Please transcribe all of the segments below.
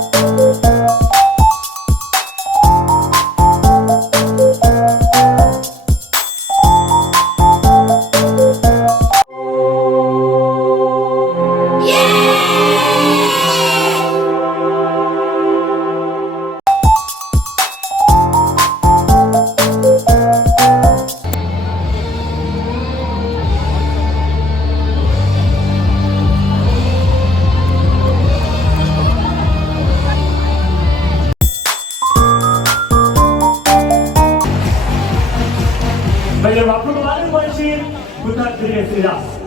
you. 부탁드리겠습니다.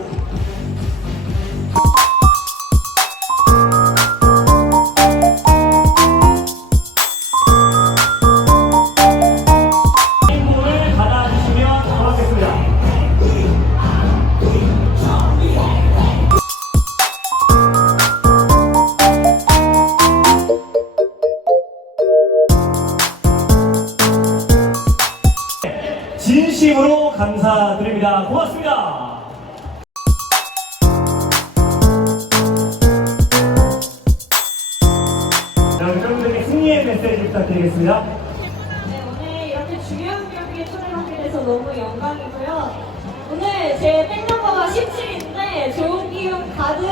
진심으로 감사드립니다. 고맙습니다. 자, 여러분들께 승리의 메시지 부탁드리겠습니다. 네, 오늘 이렇게 중요한 경기에 출연하게 돼서 너무 영광이고요. 오늘 제 팬넘버가 17인데 좋은 기운 가득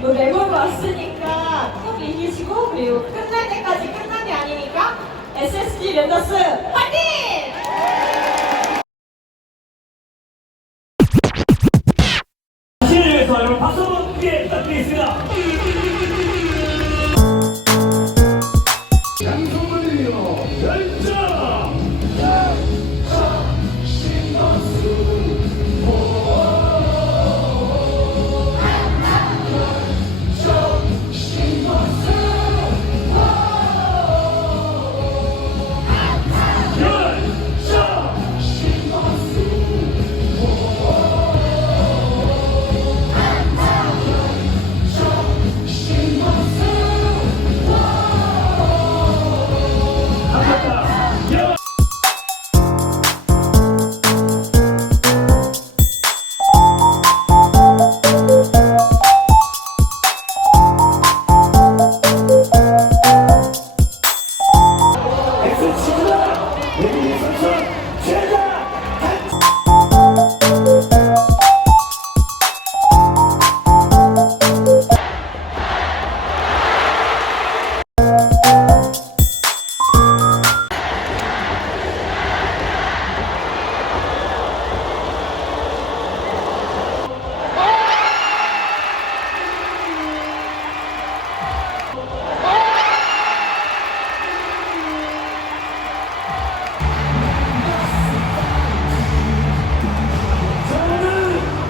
뭐 내몰고 왔으니까 꼭 이기시고 그리고 끝날 때까지 끝난 게 아니니까 SSG 랜더스 여러분 박수 한번 저는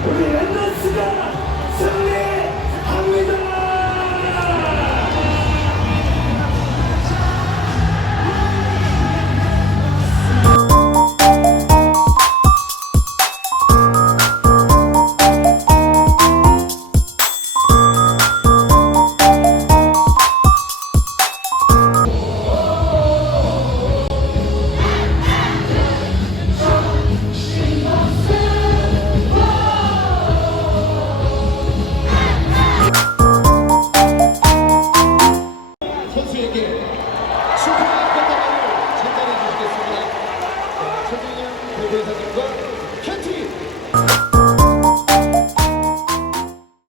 우리 랜더스가 승리